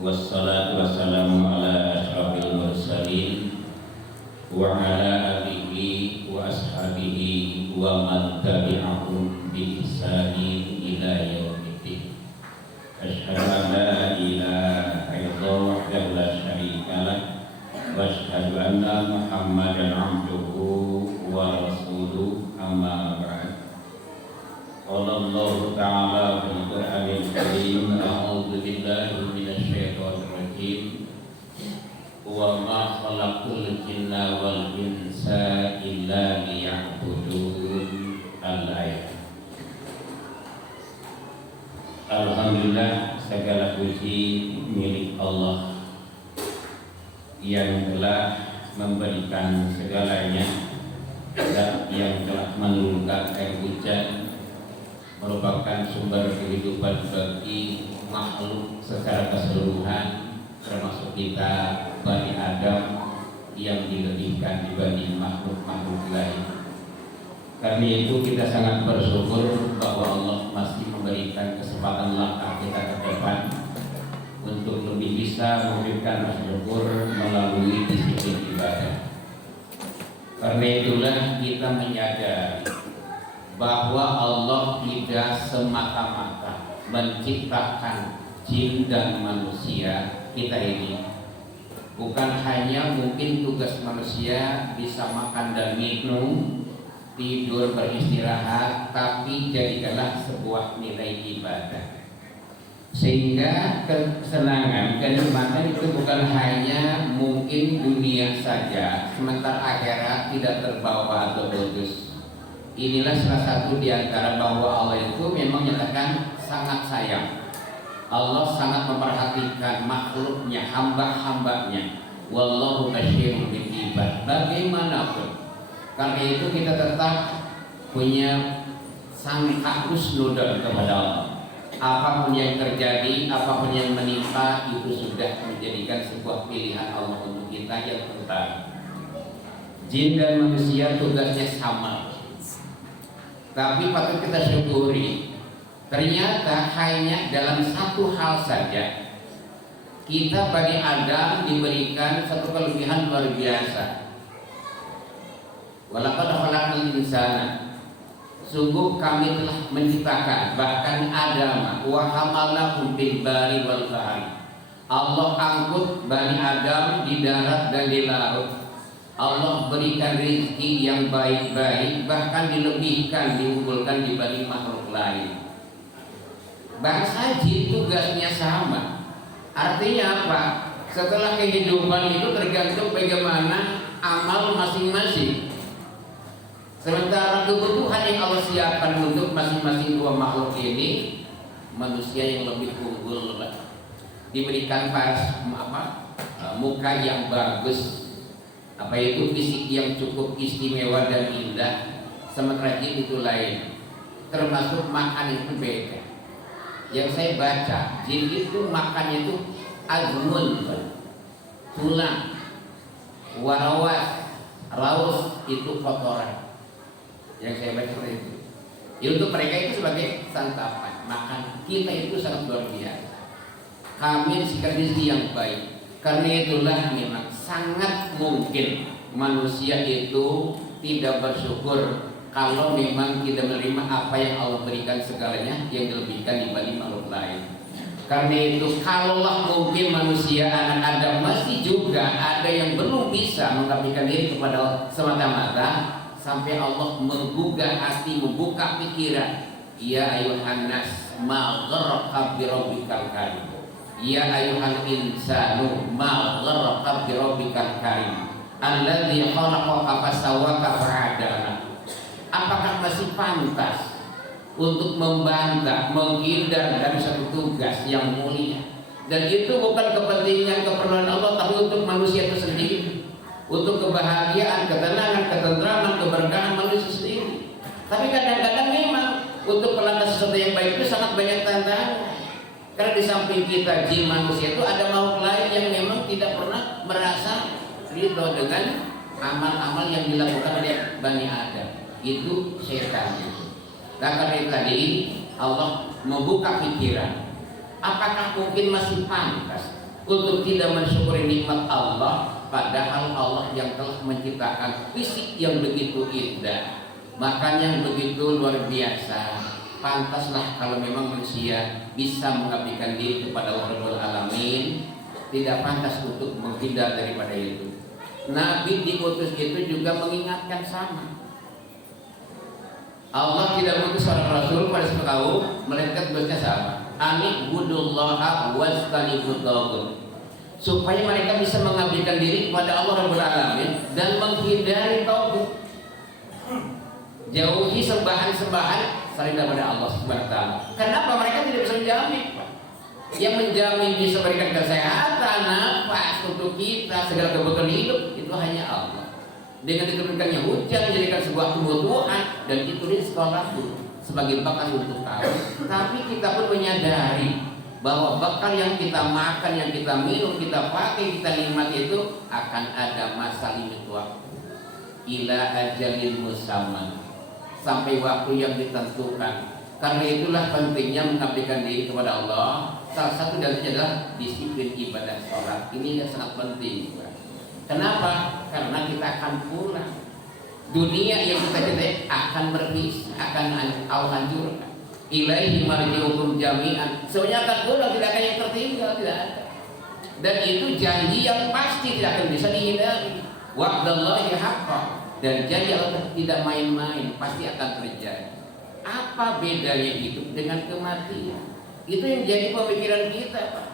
Wassalatu wassalamu ala ashrafil mursalin wa ala alihi wa ashabihi wa man tabi'ahum bi ihsanin ila yaumiddin. Asyhadu an la ilaha illallah wahdahu la syarika lah wa asyhadu anna Muhammadan abduhu wa rasuluhu, amma ba'd. Qala Allah Ta'ala fil Qur'anil Karim, a'udzu billahi minasy syaithanir rajim. Wa ma khalaqtul jinna wal insa illa liya'budun. Al-ayat. Alhamdulillah, segala puji milik Allah yang telah memberikan segalanya dan yang telah menurunkan air hujan, merupakan sumber kehidupan bagi makhluk secara keseluruhan, termasuk kita Bani Adam yang dilebihkan dibanding makhluk-makhluk lain. Karena itu kita sangat bersyukur bahwa Allah masih memberikan kesempatan langkah kita ke depan untuk lebih bisa memberikan rasa syukur melalui disiplin ibadah. Karena itulah kita menyadari bahwa Allah tidak semata-mata menciptakan jin dan manusia kita ini. Bukan hanya mungkin tugas manusia bisa makan dan minum, tidur, beristirahat, tapi jadikanlah sebuah nilai ibadah. Sehingga kesenangan, kenikmatan itu bukan hanya mungkin dunia saja, sementara akhirat tidak terbawa atau putus. Inilah salah satu di antara bahwa Allah itu memang menyatakan sangat sayang. Allah sangat memperhatikan makhluknya, hamba-hambanya. Wallahu basyirun bil ibad. Bagaimanapun, karena itu kita tetap punya sangka husnudzon kepada Allah. Apapun yang terjadi, apapun yang menimpa, itu sudah menjadikan sebuah pilihan Allah untuk kita yang penting. Jin dan manusia tugasnya sama, tapi patut kita syukuri. Ternyata hanya dalam satu hal saja kita Bani Adam diberikan satu kelebihan luar biasa. Walaqad khalaqnal insana, sungguh kami telah menciptakan bahkan Adam wa hamalnahu fil bari wal bahri. Allah angkut Bani Adam di darat dan di laut. Allah berikan rezeki yang baik-baik, bahkan dilebihkan, diunggulkan dibanding makhluk lain. Bangsa jin tugasnya sama. Artinya apa? Setelah kehidupan itu tergantung bagaimana amal masing-masing. Sementara kebutuhan yang Allah siapkan untuk masing-masing dua makhluk ini, manusia yang lebih unggul, diberikan muka yang bagus, apa itu fisik yang cukup istimewa dan indah. Sementara jin itu lain, termasuk makan itu beda. Yang saya baca, jin itu makannya itu azmun, tulang, warawas, raus itu kotoran. Yang saya baca seperti itu. Ya, untuk mereka itu sebagai santapan makan. Kita itu sangat luar biasa. Kami sikap diri yang baik. Karena itulah memang sangat mungkin manusia itu tidak bersyukur kalau memang tidak menerima apa yang Allah berikan segalanya yang dilebihkan dibanding makhluk lain. Karena itu kalaulah mungkin manusia anak Adam masih juga ada yang belum bisa mengabdikan diri kepada Allah semata-mata, sampai Allah menggugah hati, membuka pikiran. Ya ayuhan nas ma gharraka bi rabbikal karim. Ya ayuhal insanu ma gharraka bi rabbikal karim alladzi khalaqaka fasawwaka fa'adala. Apakah masih pantas untuk membantah, menghindar dari satu tugas yang mulia? Dan itu bukan kepentingan keperluan Allah, tapi untuk manusia itu sendiri, untuk kebahagiaan, ketenangan, ketentraman, keberkahan manusia sendiri. Tapi kadang-kadang memang untuk melakukan sesuatu yang baik itu sangat banyak tantangan. Karena di samping kita jin manusia itu ada makhluk lain yang memang tidak pernah merasa ridho dengan amal-amal yang dilakukan oleh Bani Adam. Itu setan. Nah, karena itu tadi Allah membuka pikiran. Apakah mungkin masih pantas untuk tidak mensyukuri nikmat Allah, padahal Allah yang telah menciptakan fisik yang begitu indah, makan yang begitu luar biasa. Pantaslah kalau memang manusia bisa mengabdikan diri kepada Allah Rabbul Alamin, tidak pantas untuk menghindar daripada itu. Nabi diutus itu juga mengingatkan sama. Allah tidak mengutus seorang rasul pada suatu kaum melainkan tugasnya sama. Ani budullaha wastanibut tagut, supaya mereka bisa mengabdikan diri kepada Allah Rabbul Alamin dan menghindari tagut. Jauhi sembahan-sembahan selain daripada Allah Subhanahu wa taala. Kenapa mereka tidak bisa menjamin? Yang menjamin bisa berikan kesehatan, nafas untuk kita, segala kebutuhan hidup itu hanya Allah. Dengan diturunkannya hujan menjadikan sebuah kebutuhan, dan itu sekolah sebagai bakal untuk tahu. Tapi kita pun menyadari bahwa bakal yang kita makan, yang kita minum, kita pakai, kita nikmati itu akan ada masa limit waktu. Ila ajalin musamma, sampai waktu yang ditentukan. Karena itulah pentingnya mengabdikan diri kepada Allah. Salah satu dalilnya adalah disiplin ibadah sholat. Ini yang sangat penting. Kenapa? Karena kita akan pulang. Dunia yang kita cintai akan berpisah, akan Allah hancurkan. Ilaihi marji'ukum jami'an. Semuanya akan pulang, tidak akan yang tertinggal, tidak ada. Dan itu janji yang pasti tidak akan bisa dihindari. Wa'dallahi haqqan, dan janji Allah tidak main-main, pasti akan terjadi. Apa bedanya hidup dengan kematian? Itu yang jadi pemikiran kita, Pak.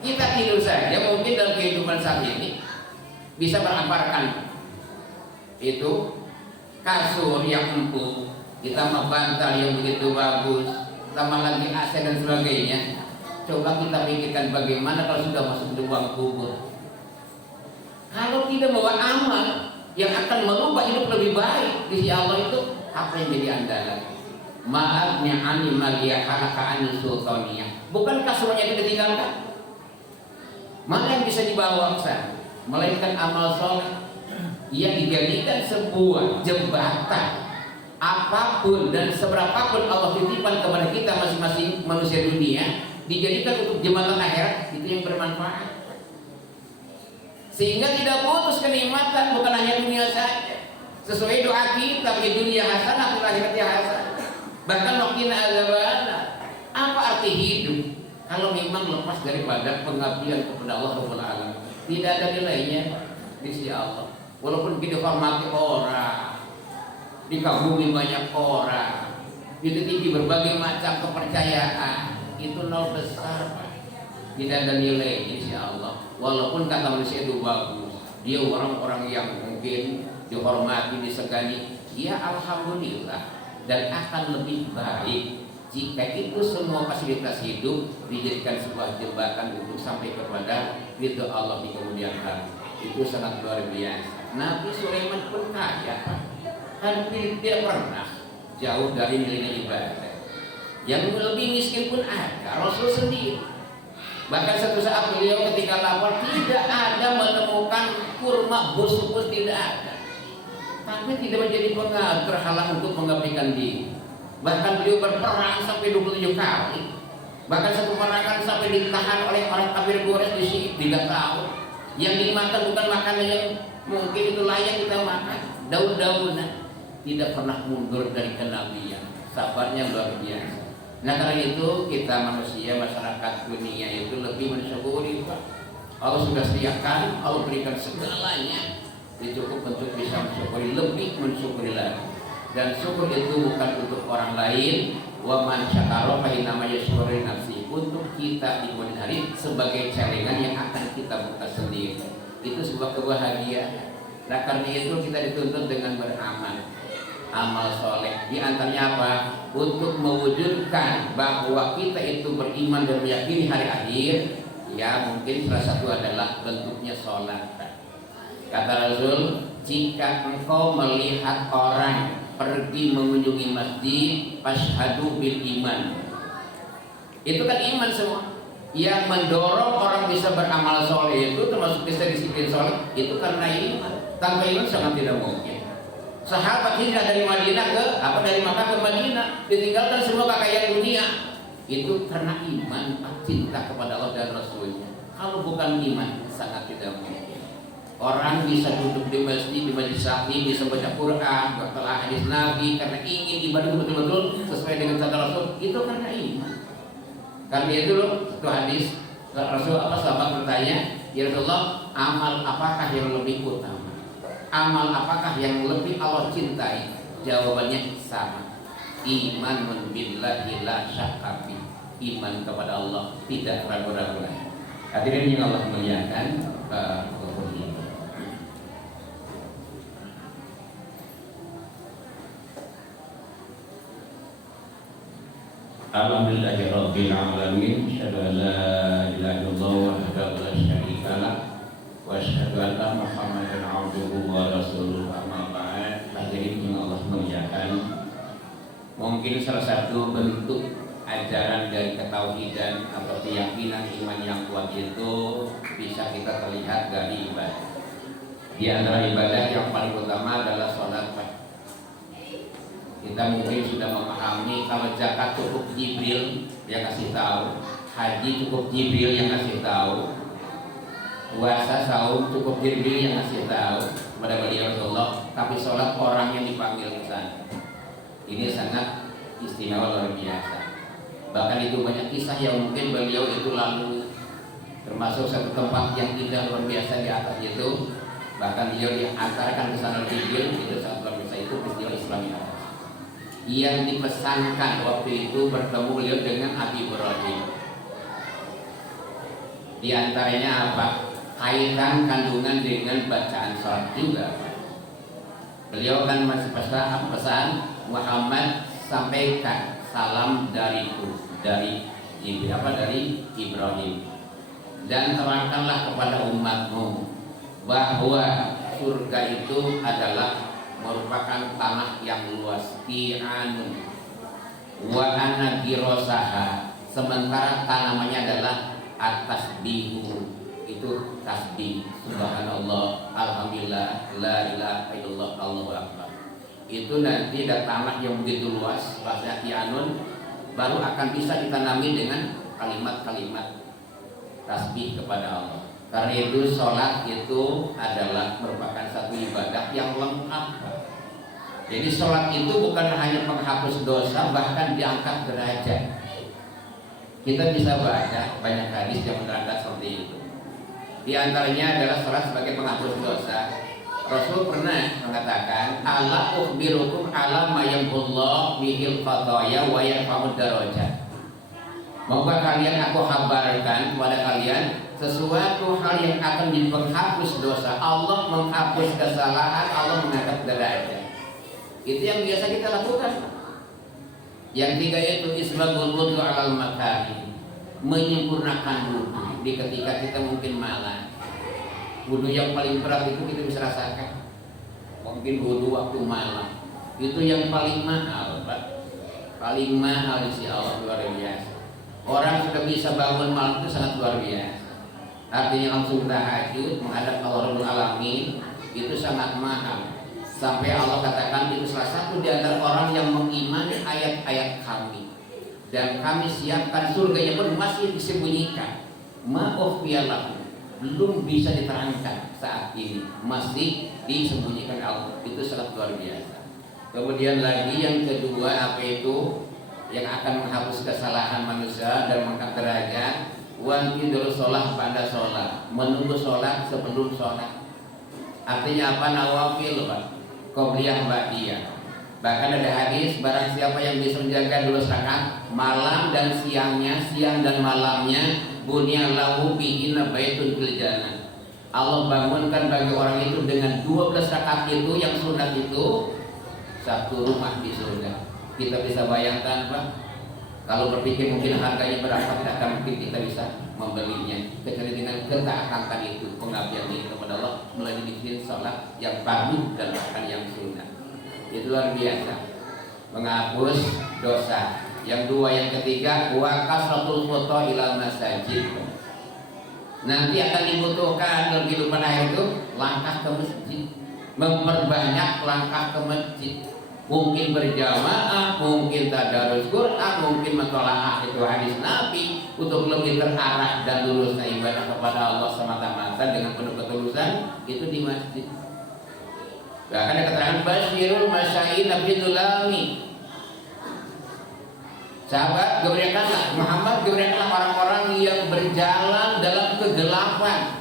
Kita tidur saja mungkin dalam kehidupan saat ini bisa beramparkan itu kasur yang empuk, ditambah bantal yang begitu bagus, tambah lagi AC dan sebagainya. Coba kita pikirkan bagaimana kalau sudah masuk ke ruang kubur. Kalau tidak membawa amal yang akan merubah hidup lebih baik di sisi Allah, itu apa yang jadi andalan? Ma'abnya animal ya halaka anil sultaniyah. Bukankah semuanya itu ditinggalkan? Mana yang bisa dibawa ke sana? Melainkan amal soleh yang dijadikan sebuah jembatan. Apapun dan seberapapun Allah titipkan kepada kita masing-masing manusia dunia, dijadikan untuk jembatan akhirat, itu yang bermanfaat. Sehingga tidak putus kenikmatan, bukan hanya dunia saja. Sesuai doa kita, di dunia hasanah, di akhirat hasanah. Bahkan wakina azabana. Apa arti hidup kalau memang lepas daripada pengabdian kepada Allah Rabbul Alamin? Tidak ada nilainya di sisi Allah. Walaupun kita hormati orang, dikagumi banyak orang, dititipi berbagai macam kepercayaan, itu nol besar, Pak. Tidak ada nilai di sisi Allah. Walaupun kata manusia itu bagus, dia orang-orang yang mungkin dihormati, disegani, ya alhamdulillah. Dan akan lebih baik jika itu semua fasilitas hidup dijadikan sebuah jembatan untuk sampai kepada ridho Allah di kemudian hari. Itu sangat luar biasa. Nabi Sulaiman pun kaya, hampir tidak pernah jauh dari nilai ibadah. Yang lebih miskin pun ada, Rasul sendiri. Bahkan satu saat beliau ketika lapar tidak ada menemukan kurma busuk pun tidak ada. Tapi tidak menjadi terhalang untuk mengabdikan diri. Bahkan beliau berperang sampai 27 kali. Bahkan satu perangan sampai ditahan oleh orang kafir Quraisy di 3 tahun. Yang dimakan bukan makanan yang mungkin itu layak kita makan, daun-daunan. Tidak pernah mundur dari kenabian. Sabarnya luar biasa. Nah karena itu kita manusia, masyarakat dunia itu lebih mensyukuri, Pak. Allah sudah sediakan, Allah berikan segalanya. Cukup untuk bisa mensyukuri, lebih mensyukuri lagi. Dan syukur itu bukan untuk orang lain. Wa man syakara fa inna ma yashkuru nafsi, untuk kita di kemudian hari sebagai celengan yang akan kita buka sendiri. Itu sebuah kebahagiaan. Nah karena itu kita dituntut dengan beramal, amal soleh. Di antaranya apa? Untuk mewujudkan bahwa kita itu beriman dan meyakini hari akhir. Ya mungkin salah satu adalah bentuknya sholat. Kata Rasul, jika engkau melihat orang pergi mengunjungi masjid, fashhadu bil iman. Itu kan iman semua. Yang mendorong orang bisa beramal soleh itu termasuk bisa disiplin soleh itu karena iman. Tanpa iman sangat tidak mungkin. Sahabat hijrah dari Madinah dari Makkah ke Madinah, ditinggalkan semua kekayaan dunia. Itu karena iman, cinta kepada Allah dan Rasulnya. dalam iman sangat tidak mungkin. Orang bisa duduk di masjid, di majelis taklim, bisa baca Quran, baca hadis Nabi karena ingin ibadah betul-betul sesuai dengan kata Rasul, itu karena iman. Karena itu loh, satu hadis Rasul sahabat bertanya, ya Rasulullah, amal apakah yang lebih utama? Amal apakah yang lebih Allah cintai? Jawabannya sama. Iman billahi la syakka fi. Iman kepada Allah tidak ragu-ragu lagi. Hadirin yang Allah muliakan, Alhamdulillahirabbil alamin, asyhadu an la ilaha illallah wahdahu la syarika lah wa asyhadu anna Muhammadan abduhu wa rasuluh. Amma ba'd. Hadirin yang Allah muliakan, mungkin salah satu bentuk ajaran dari ketauhidan atau keyakinan iman yang kuat itu bisa kita terlihat dari ibadah. Di antara ibadah yang paling utama adalah sholat. Kita mungkin sudah memahami kalau zakat cukup Jibril yang kasih tahu, haji cukup Jibril yang kasih tahu, puasa saum cukup Jibril yang kasih tahu kepada beliau Rasulullah, tapi sholat orang yang dipanggil ke sana. Ini sangat istimewa luar biasa. Bahkan itu banyak kisah yang mungkin beliau itu lalu, termasuk satu tempat yang indah luar biasa di atas itu, bahkan beliau diantarkan ke sana Jibril. Itu saat luar biasa itu peristiwa Islam yang dipesankan waktu itu bertemu beliau dengan Abi Ibrahim. Di antaranya apa? Kaitan kandungan dengan bacaan salat juga. Beliau kan masih pesan Muhammad, sampaikan salam dariku, dari Ibrahim, dan terangkanlah kepada umatmu bahwa surga itu adalah merupakan tanah yang luas, ti'anun wa ana girosaha, sementara tanamannya adalah at-tasbihu, itu tasbih, subhanallah, alhamdulillah, la ilaha illallah, Allahu akbar. Itu nanti ada tanah yang begitu luas, bahasa ti'anun, baru akan bisa ditanami dengan kalimat-kalimat tasbih kepada Allah. Karena itu sholat itu adalah merupakan satu ibadah yang lengkap. Jadi sholat itu bukan hanya menghapus dosa, bahkan diangkat derajat. Kita bisa baca banyak hadis yang menerangkan seperti itu. Di antaranya adalah sholat sebagai penghapus dosa. Rasul pernah mengatakan, ala ukhbirukum ala ma yamhullah bihil khataya wa yarfa'ud darajat. Maka kalian aku kabarkan kepada kalian sesuatu hal yang akan menjadi penghapus dosa. Allah menghapus kesalahan, Allah mengangkat derajat. Itu yang biasa kita lakukan. Yang tiga itu isbagul wudu alal makari, menyempurnakan wudu di ketika kita mungkin malas. Wudu yang paling berat itu kita bisa rasakan. Mungkin wudu waktu malam itu yang paling mahal, Pak. Paling mahal di sisi Allah, luar biasa. Orang sudah bisa bangun malam itu sangat luar biasa. Artinya langsung tahajud menghadap Allah Rabbul Alamin itu sangat mahal. Sampai Allah katakan itu salah satu di antara orang yang mengimani ayat-ayat kami, dan kami siapkan surganya pun masih disembunyikan. Ma'ukhfiyalahu, belum bisa diterangkan saat ini, masih disembunyikan Allah. Itu sangat luar biasa. Kemudian lagi yang kedua, apa itu? Yang akan menghapus kesalahan manusia dan mengangkat derajat. Wantidul sholat pada sholat, menunggu sholat sebelum sholat. Artinya apa? Nawafil, Pak. Qobliyah ba'diyah. Bahkan ada hadis, barang siapa yang bisa menjaga 2 rakaat malam dan siangnya, siang dan malamnya, bunya lahu bihinna baitun fil jannah. Allah bangunkan bagi orang itu dengan 12 rakaat itu yang sunat itu satu rumah di surga. Kita bisa bayangkan, Pak, kalau berpikir mungkin harganya berapa, tidak akan mungkin kita bisa membelinya kecuali dengan ketaatan itu, pengabdian ini kepada Allah melalui bikin sholat yang fardu dan bahkan yang sunnah. Itu luar biasa, menghapus dosa. Yang dua, yang ketiga, wa kasratul khuta ilal masajid. Nanti akan dibutuhkan dalam kehidupan akhir itu langkah ke masjid, memperbanyak langkah ke masjid. Mungkin berjamaah, mungkin tadarus Quran, mungkin mentolaah itu hadis Nabi untuk lebih terarah dan lulusnya ibadah kepada Allah semata-mata dengan penuh ketulusan itu di masjid. Bahkan ada keterangan Basyirul Masyayin Abdulami. Sahabat, gebrekanlah Muhammad, gebrekanlah orang-orang yang berjalan dalam kegelapan.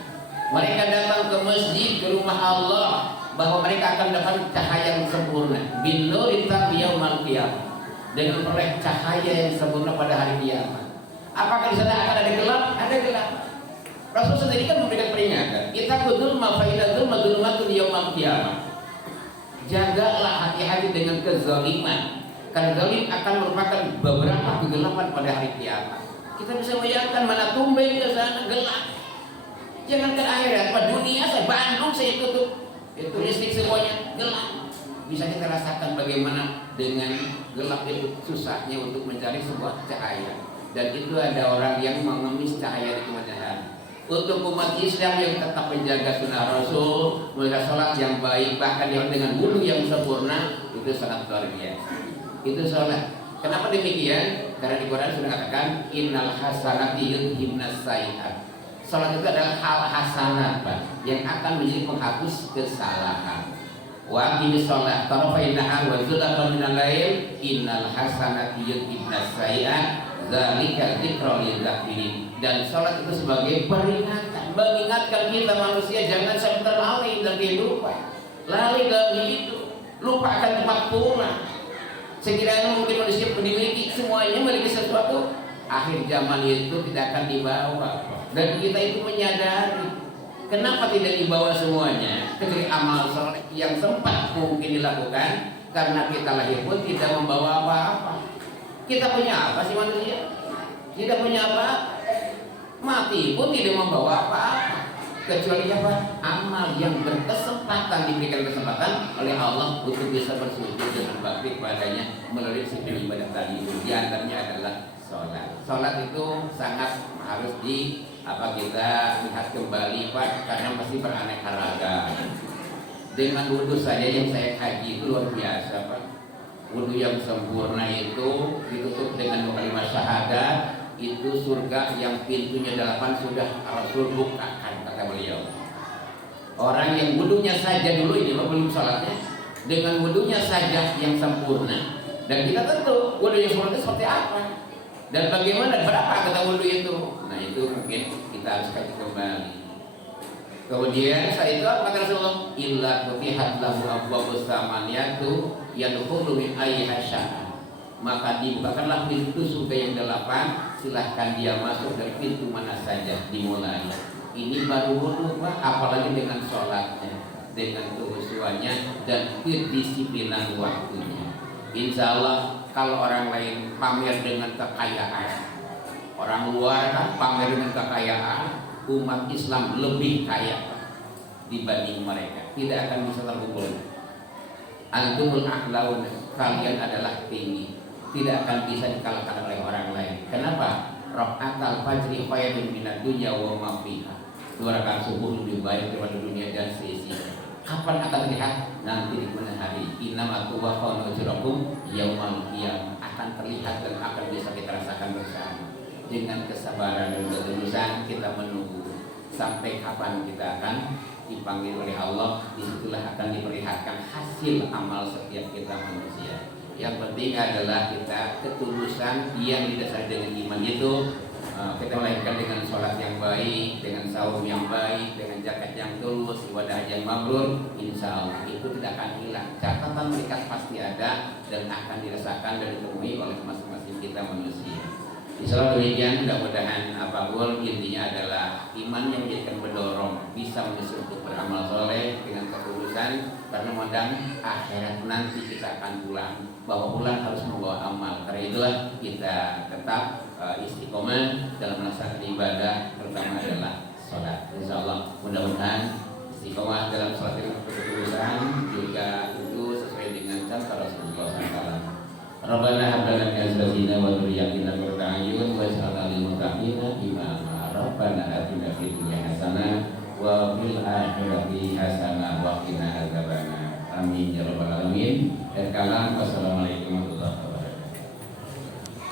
Mereka datang ke masjid, ke rumah Allah, bahwa mereka akan dapat cahaya yang sempurna. Bin nurita yaumal qiyamah, dengan peroleh cahaya yang sempurna pada hari kiamat. Apakah di sana akan ada gelap? Ada gelap. Rasul sendiri kan memberikan peringatan. Kita kudul mafaidatul madulumatul yaumal qiyamah. Jagalah hati-hati dengan kezaliman, karena zalim akan merupakan beberapa kegelapan pada hari kiamat. Kita bisa bayangkan mana tumbeng ke sana gelap. Jangankan akhirat, pada dunia saya Bandung saya tutup. Itu listrik semuanya gelap. Bisa kita rasakan bagaimana dengan gelap itu susahnya untuk mencari sebuah cahaya. Dan itu ada orang yang mengemis cahaya di kemudian hari. Untuk umat Islam yang tetap menjaga sunnah Rasul, menjaga sholat yang baik, bahkan yang dengan wudhu yang sempurna, itu sangat luar biasa. Itu sholat. Kenapa demikian? Karena di Quran sudah katakan innal hasanati yudhibnas sayyi'at. Salat itu adalah hal hasanat, Pak, yang akan menjadi penghapus kesalahan. Wa aqimis shalah tarafai nahar wa zulfan minal lail innal hasanati yudhibnas sayyi'at dzalika dzikra lil zakirin. Dan salat itu sebagai peringatan, mengingatkan kita manusia jangan sampai terlalai dalam kehidupan. Lalai dalam hidup, lupakan tempat pulang. Sekiranya mungkin manusia memiliki semuanya, memiliki sesuatu, akhir zaman itu tidak akan dibawa. Dan kita itu menyadari kenapa tidak dibawa semuanya, kecuali amal soleh yang sempat mungkin dilakukan, karena kita lahir pun tidak membawa apa-apa. Kita punya apa sih manusia? Tidak punya apa, mati pun tidak membawa apa-apa, kecuali apa? Amal yang berkesempatan, diberikan kesempatan oleh Allah untuk bisa bersujud dan berbakti kepadanya melalui sistem ibadah tadi. Di antaranya adalah sholat. Sholat itu sangat harus kita lihat kembali, Pak, karena masih beraneka ragam. Dengan wudhu saja yang saya kaji itu luar biasa, Pak. Wudhu yang sempurna itu ditutup dengan kalimat syahadat, itu surga yang pintunya 8 sudah Rasul bukakan, kata beliau. Orang yang wudhunya saja dulu ini belum sholatnya, dengan wudhunya saja yang sempurna. Dan kita tentu wudhu yang sempurna itu seperti apa dan bagaimana, berapa kata wudhu itu. Nah itu mungkin kita harus kaji kembali. Kemudian saat itu apa kata Rasulullah? Illa futihat lahu abwabus samaniyatu yadkhulu min ayyiha syaa. Maka dibukakanlah pintu surga yang 8, silahkan dia masuk dari pintu mana saja, dimulai. Ini baru wudhu, Pak, apalagi dengan sholatnya, dengan kehusuannya dan kedisiplinan waktunya. Insya Allah kalau orang lain pamer dengan kekayaan, orang luar kan pamer dengan kekayaan, umat Islam lebih kaya dibanding mereka, tidak akan bisa terkumpul. Antumul a'laun, kalian adalah tinggi, tidak akan bisa dikalahkan oleh orang lain. Kenapa? Rakaatul fajri khairun minad dunya wa ma fiha. 2 rakaat subuh lebih baik daripada dunia dan seisinya. Kapan akan terlihat? Nanti di kemudian hari. Innama tuwaffawna ujurakum yaumal qiyamah. Akan terlihat dan akan bisa kita rasakan bersama. Dengan kesabaran dan ketulusan kita menunggu sampai kapan kita akan dipanggil oleh Allah. Disitulah akan diperlihatkan hasil amal setiap kita manusia. Yang penting adalah kita ketulusan yang didasari dengan iman itu. Kita melahirkan dengan sholat yang baik, dengan saum yang baik, dengan zakat yang tulus, ibadah yang mabrur, insya Allah itu tidak akan hilang. Catatan mereka pasti ada dan akan dirasakan dan ditemui oleh masing-masing kita manusia. Insya Allah demikian, mudah-mudahan apapun intinya adalah iman yang menjadikan mendorong bisa menyusul untuk beramal soleh dengan ketulusan, karena modal akhirat nanti kita akan pulang, bahwa pulang harus membawa amal. Karena itulah kita tetap istiqomah dalam melaksanakan ibadah, terutama adalah sholat. Insya Allah mudah-mudahan istiqomah dalam sholat dengan ketulusan juga itu sesuai dengan contoh Rasulullah SAW. Rabbana hab lana min azwajina wa dhurriyyatina qurrata a'yun waj'alna lil muttaqina imama. Rabbana atina fid dunya hasanah wa fil akhirati hasanah wa qina adzabannar. Amin ya rabbal alamin. Akhir kalam, wassalamualaikum warahmatullahi wabarakatuh.